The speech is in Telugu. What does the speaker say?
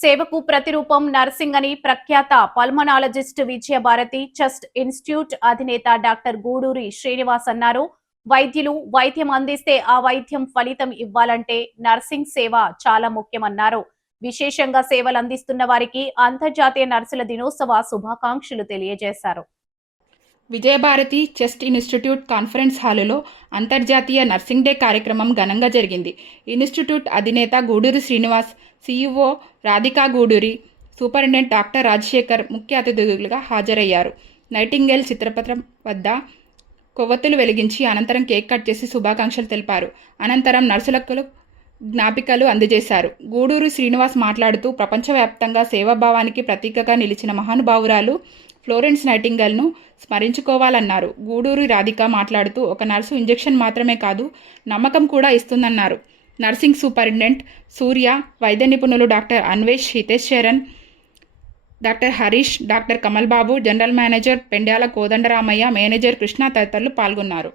సేవకు ప్రతిరూపం నర్సింగ్ అని ప్రఖ్యాత పల్మనాలజిస్ట్ విజయభారతి చెస్ట్ ఇన్స్టిట్యూట్ అధినేత డాక్టర్ గూడూరి శ్రీనివాస్ అన్నారు. వైద్యులు వైద్యం అందిస్తే ఆ వైద్యం ఫలితం ఇవ్వాలంటే నర్సింగ్ సేవ చాలా ముఖ్యమన్నారు. విశేషంగా సేవలు అందిస్తున్న వారికి అంతర్జాతీయ నర్సుల దినోత్సవ శుభాకాంక్షలు తెలియజేశారు. విజయభారతి చెస్ట్ ఇన్స్టిట్యూట్ కాన్ఫరెన్స్ హాలులో అంతర్జాతీయ నర్సింగ్ డే కార్యక్రమం ఘనంగా జరిగింది. ఇన్స్టిట్యూట్ అధినేత Guduri Srinivas, CEO Radhika Guduri, superintendent doctor Rajasekhar ముఖ్య అతిథులుగా హాజరయ్యారు. నైటింగేల్ చిత్రపటం వద్ద కొవ్వొత్తులు వెలిగించి అనంతరం కేక్ కట్ చేసి శుభాకాంక్షలు తెలిపారు. అనంతరం నర్సులకు జ్ఞాపికలు అందజేశారు. గూడూరు శ్రీనివాస్ మాట్లాడుతూ ప్రపంచవ్యాప్తంగా సేవాభావానికి ప్రతీకగా నిలిచిన మహానుభావురాలు ఫ్లోరెన్స్ నైటింగేల్ను స్మరించుకోవాలన్నారు. గూడూరు రాధిక మాట్లాడుతూ ఒక నర్సు ఇంజెక్షన్ మాత్రమే కాదు, నమ్మకం కూడా ఇస్తుందన్నారు. నర్సింగ్ సూపరింటెండెంట్ సూర్య, వైద్య నిపుణులు doctor Anvesh, Hitesh Charan, doctor Harish, doctor Kamal Babu, general manager Pendyala Kodandaramaiah, manager Krishna తదితరులు పాల్గొన్నారు.